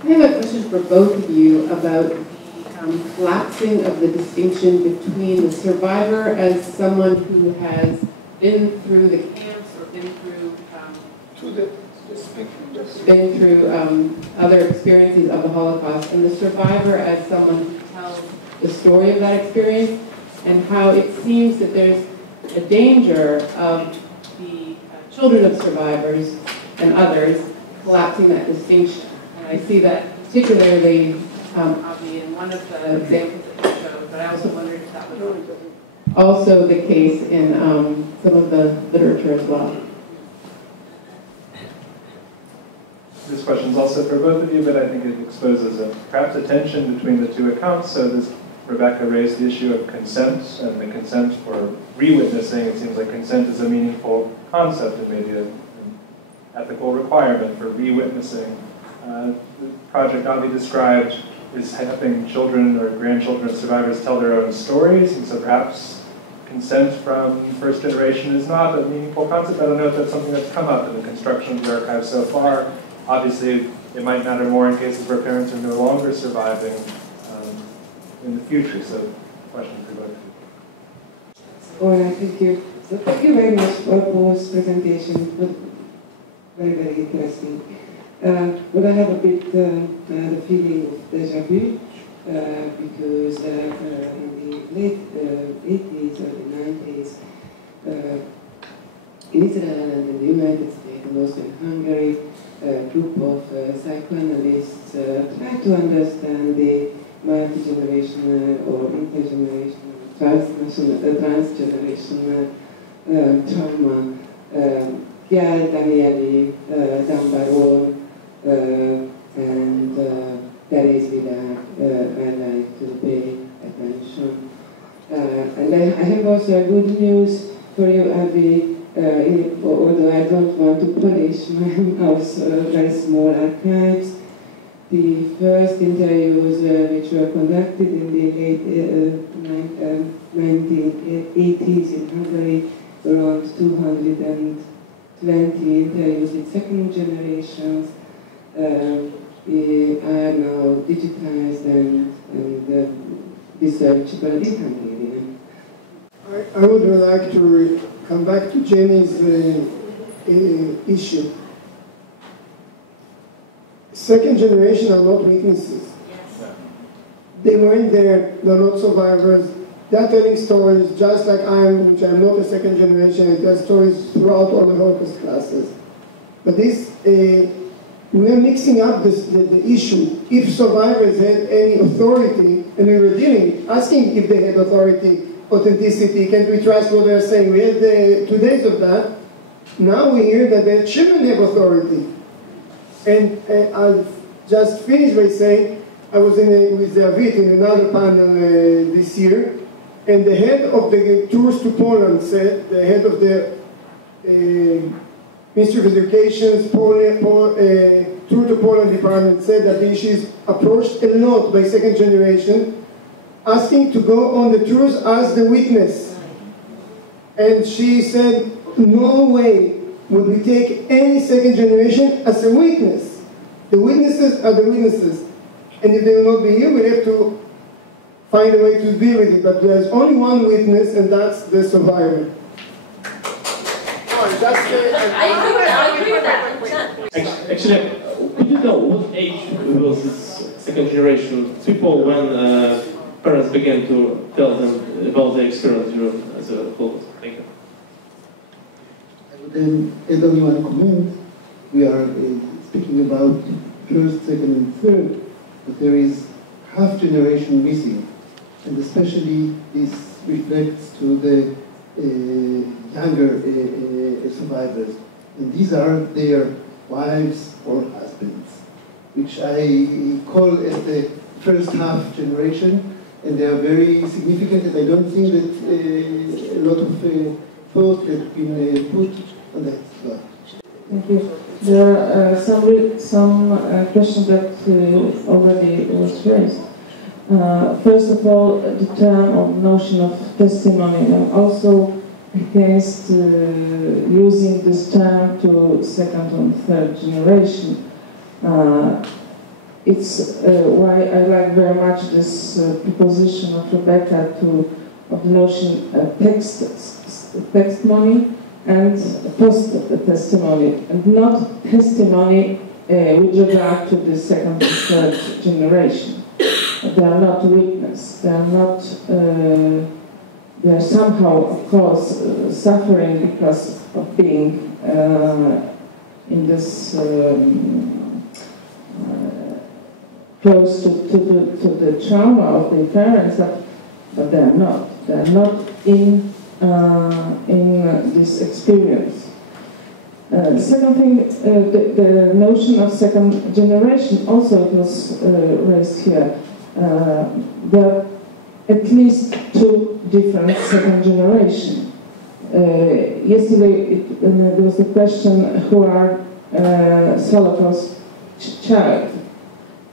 I have a question for both of you about the collapsing of the distinction between the survivor as someone who has been through the camps or been through other experiences of the Holocaust, and the survivor as someone who tells the story of that experience, and how it seems that there's a danger of the children of survivors and others collapsing that distinction. And I see that particularly in one of the examples that you showed, but I also wondered if that was also the case in some of the literature as well. This question is also for both of you, but I think it exposes perhaps a tension between the two accounts. So Rebekah raised the issue of consent and the consent for re-witnessing. It seems like consent is a meaningful concept and maybe an ethical requirement for re-witnessing. The project Avi described is helping children or grandchildren of survivors tell their own stories, and so perhaps consent from first generation is not a meaningful concept. I don't know if that's something that's come up in the construction of the archive so far. Obviously, it might matter more in cases where parents are no longer surviving in the future. So, question for both of you. All right, thank you. So thank you very much for both presentations. Very, very interesting. But I have a bit the feeling of deja vu because in the late 80s, early 90s, in Israel and in the United States and also in Hungary, a group of psychoanalysts tried to understand the multi-generational or intergenerational, transgenerational trauma. Kiel, Danieli, Dan Baron, and Therese Vidal, I like to pay attention. And I have also good news for you, Avi, although I don't want to polish my house very small archives. The first interviews which were conducted in the late 1980s in Hungary, around 220 interviews with second generations, are now digitized and researchable in Hungarian. I would like to come back to Jenny's issue. Second generation are not witnesses. Yes. They weren't there, they're not survivors. They're telling stories just like I am, which I'm not a second generation. I tell stories throughout all the Holocaust classes. But this, we are mixing up the issue. If survivors had any authority, and we were asking if they had authority, authenticity, can we trust what they're saying? We had 2 days of that. Now we hear that their children have authority. And I'll just finish by saying, I was with Avit in another panel this year, and the head of the tours to Poland said, the head of the Ministry of Education's tour to Poland department said that she is approached a lot by second generation, asking to go on the tours as the witness. And she said, no way would we take any second generation as a witness. The witnesses are the witnesses. And if they will not be here, we have to find a way to deal with it. But there's only one witness, and that's the survivor. I agree with that. Actually, could you tell what age was this second generation people when parents began to tell them about their experience as a Holocaust? Thank you. Add only one comment. We are speaking about first, second, and third, but there is half generation missing, and especially this reflects to the younger survivors, and these are their wives or husbands, which I call as the first half generation, and they are very significant, and I don't think that a lot of thought has been put on that. Thank you. There are some questions that already was raised. First of all, the term or notion of testimony. I'm also against using this term to second and third generation. it's why I like very much this proposition of Rebekah of the notion testimony and post-testimony, and not testimony with regard to the second and third generation. They are not witness. They are not. They are somehow, of course, suffering because of being in this close to the trauma of their parents, but they are not. They are not in this experience. The second thing, the notion of second generation also was raised here. There are at least two different second generation. Yesterday there was the question, who are Holocaust child?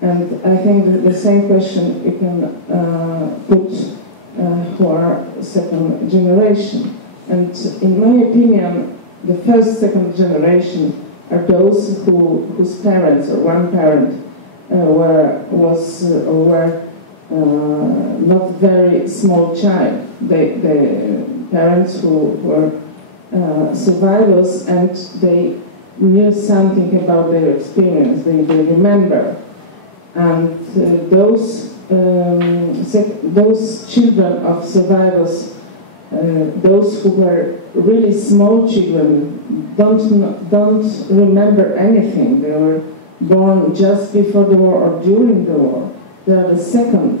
And I think that the same question you can put who are second generation. And in my opinion, the first, second generation are those whose parents or one parent were not very small child. The parents who were survivors, and they knew something about their experience. They remember, and those children of survivors. Those who were really small children don't remember anything. They were born just before the war or during the war. They are the second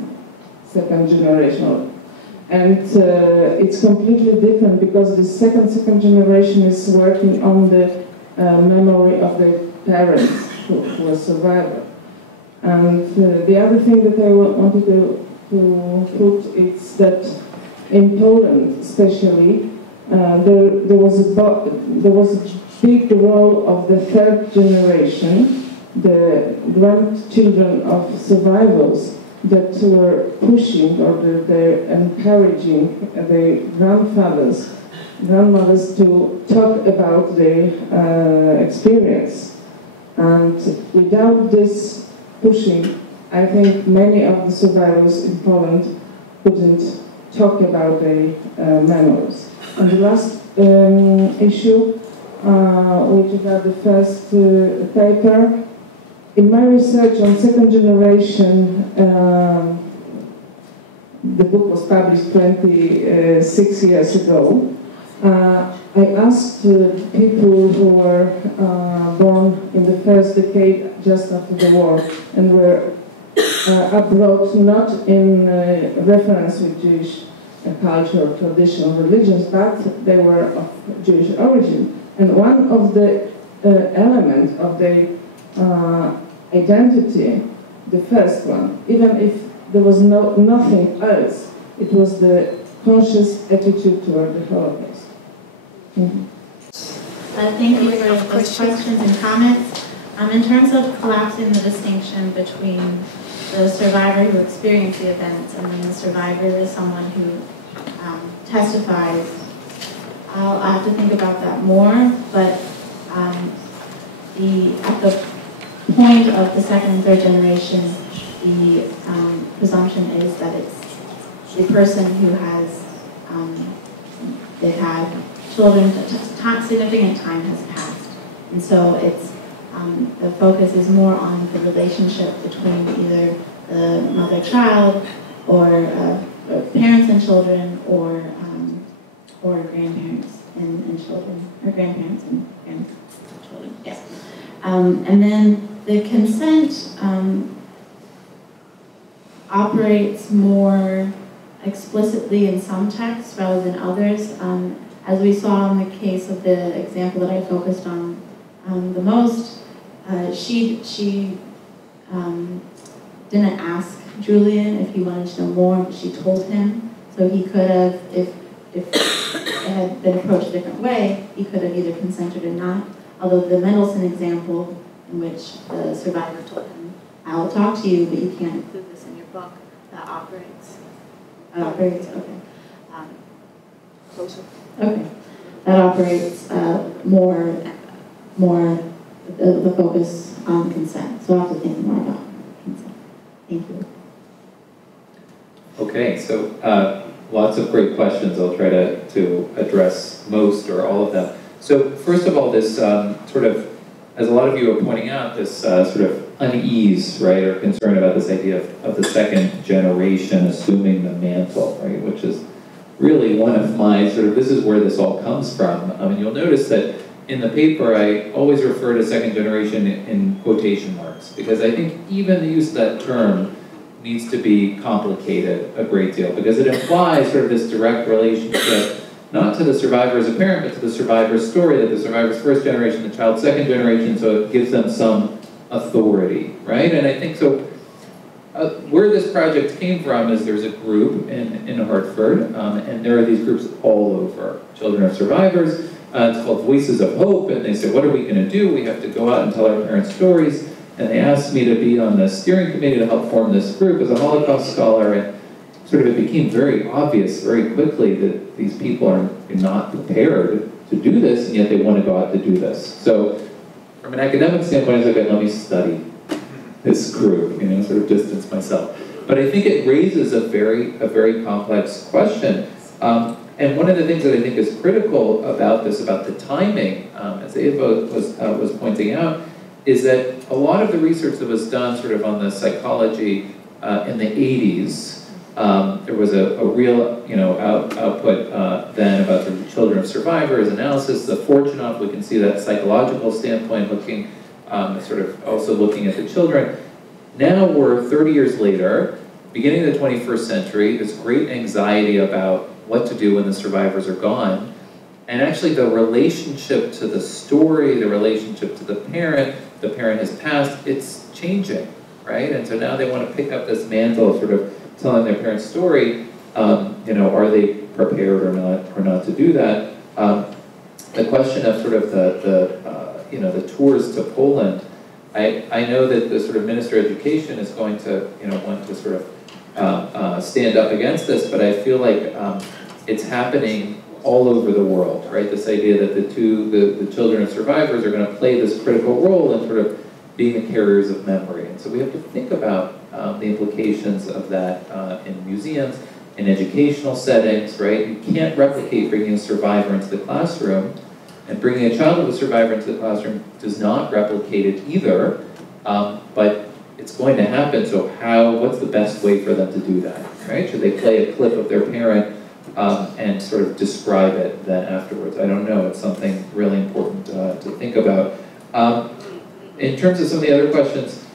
generation, and it's completely different because the second generation is working on the memory of their parents who were survivors. And the other thing that I wanted to put is that. In Poland, especially, there was a big role of the third generation, the grandchildren of survivors, that were pushing or they're encouraging their grandmothers to talk about their experience. And without this pushing, I think many of the survivors in Poland couldn't talk about the memories. And the last issue, which is about the first paper, in my research on second generation, the book was published 26 years ago. I asked people who were born in the first decade just after the war and were abroad, not in reference with Jewish culture, tradition, or religions, but they were of Jewish origin. And one of the elements of their identity, the first one, even if there was nothing else, it was the conscious attitude toward the Holocaust. Mm-hmm. Thank you for those questions and comments. In terms of collapsing the distinction between the survivor who experienced the events and then the survivor is someone who testifies, I'll have to think about that more, but at the point of the second and third generation, the presumption is that it's the person who has, they had children, significant time has passed. And so it's, the focus is more on the relationship between either the mother-child or parents and children or grandparents and children, or grandparents and grandchildren, yes. And then the consent operates more explicitly in some texts rather than others. As we saw in the case of the example that I focused on the most, she didn't ask Julian if he wanted to know more, but she told him. So he could have, if it had been approached a different way, he could have either consented or not. Although the Mendelssohn example, in which the survivor told him, I will talk to you, but you can't include this in your book, that operates. Okay. Closer. Okay. That operates more the focus on consent. So I'll have to think more about Thank you. Okay, so lots of great questions. I'll try to address most or all of them. So first of all, this sort of, as a lot of you are pointing out, this sort of unease, right, or concern about this idea of the second generation assuming the mantle, right, which is really one of my sort of, this is where this all comes from. And you'll notice that in the paper, I always refer to second generation in quotation marks, because I think even the use of that term needs to be complicated a great deal, because it implies sort of this direct relationship, not to the survivor as a parent, but to the survivor's story, that the survivor's first generation, the child's second generation, so it gives them some authority, right? And I think so, where this project came from is there's a group in Hartford, and there are these groups all over, children of survivors. It's called Voices of Hope, and they said, what are we going to do? We have to go out and tell our parents' stories. And they asked me to be on the steering committee to help form this group as a Holocaust scholar, and sort of it became very obvious very quickly that these people are not prepared to do this, and yet they want to go out to do this. So from an academic standpoint, I was like, let me study this group, you know, sort of distance myself. But I think it raises a very complex question. And one of the things that I think is critical about this, about the timing, as Ava was pointing out, is that a lot of the research that was done sort of on the psychology in the 80s, there was a real output then about the children of survivors analysis, the Fortunoff, we can see that psychological standpoint looking, sort of also looking at the children. Now we're 30 years later, beginning of the 21st century, there's great anxiety about what to do when the survivors are gone. And actually the relationship to the story, the relationship to the parent has passed, it's changing, right? And so now they want to pick up this mantle of sort of telling their parents' story. Are they prepared or not to do that? The question of sort of the tours to Poland, I know that the sort of Minister of Education is going to want to sort of stand up against this, but I feel like it's happening all over the world, right? This idea that the children of survivors are going to play this critical role in sort of being the carriers of memory. And so we have to think about the implications of that in museums, in educational settings, right? You can't replicate bringing a survivor into the classroom, and bringing a child of a survivor into the classroom does not replicate it either, but it's going to happen, so what's the best way for them to do that, right? Should they play a clip of their parent and sort of describe it then afterwards? I don't know, it's something really important to think about. In terms of some of the other questions,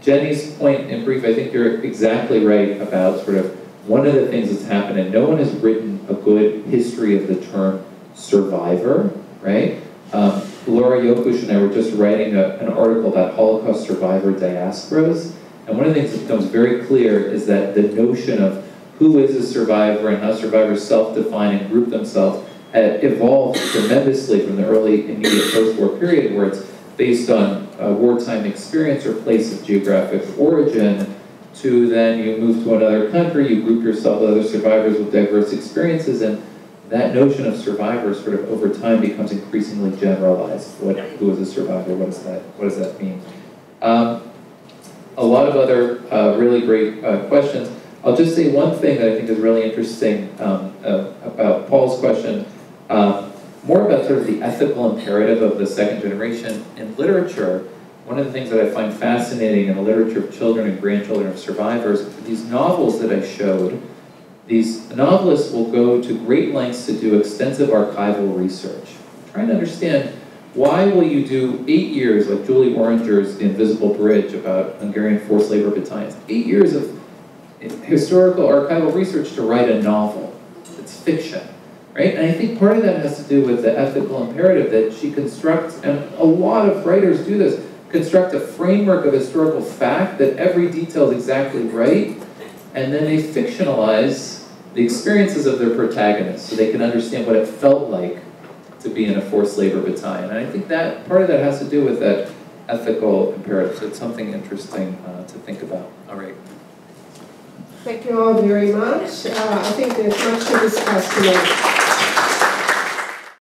Jenny's point in brief, I think you're exactly right about sort of one of the things that's happened, and no one has written a good history of the term survivor, right? Laura Yokush and I were just writing an article about Holocaust survivor diasporas, and one of the things that becomes very clear is that the notion of who is a survivor and how survivors self-define and group themselves evolved tremendously from the early immediate post-war period, where it's based on wartime experience or place of geographic origin, to then you move to another country, you group yourself with other survivors with diverse experiences, and that notion of survivor sort of over time becomes increasingly generalized. Who is a survivor? What does that mean? A lot of other really great questions. I'll just say one thing that I think is really interesting about Paul's question, more about sort of the ethical imperative of the second generation. In literature, one of the things that I find fascinating in the literature of children and grandchildren of survivors, these novels that I showed, these novelists will go to great lengths to do extensive archival research, trying to understand why will you do 8 years, like Julie Oranger's The Invisible Bridge about Hungarian forced labor battalions, 8 years of historical archival research to write a novel. It's fiction, right? And I think part of that has to do with the ethical imperative that she constructs, and a lot of writers do this, construct a framework of historical fact that every detail is exactly right, and then they fictionalize the experiences of their protagonists so they can understand what it felt like to be in a forced labor battalion. And I think that part of that has to do with that ethical imperative. So it's something interesting to think about. All right. Thank you all very much. I think there's much to discuss today.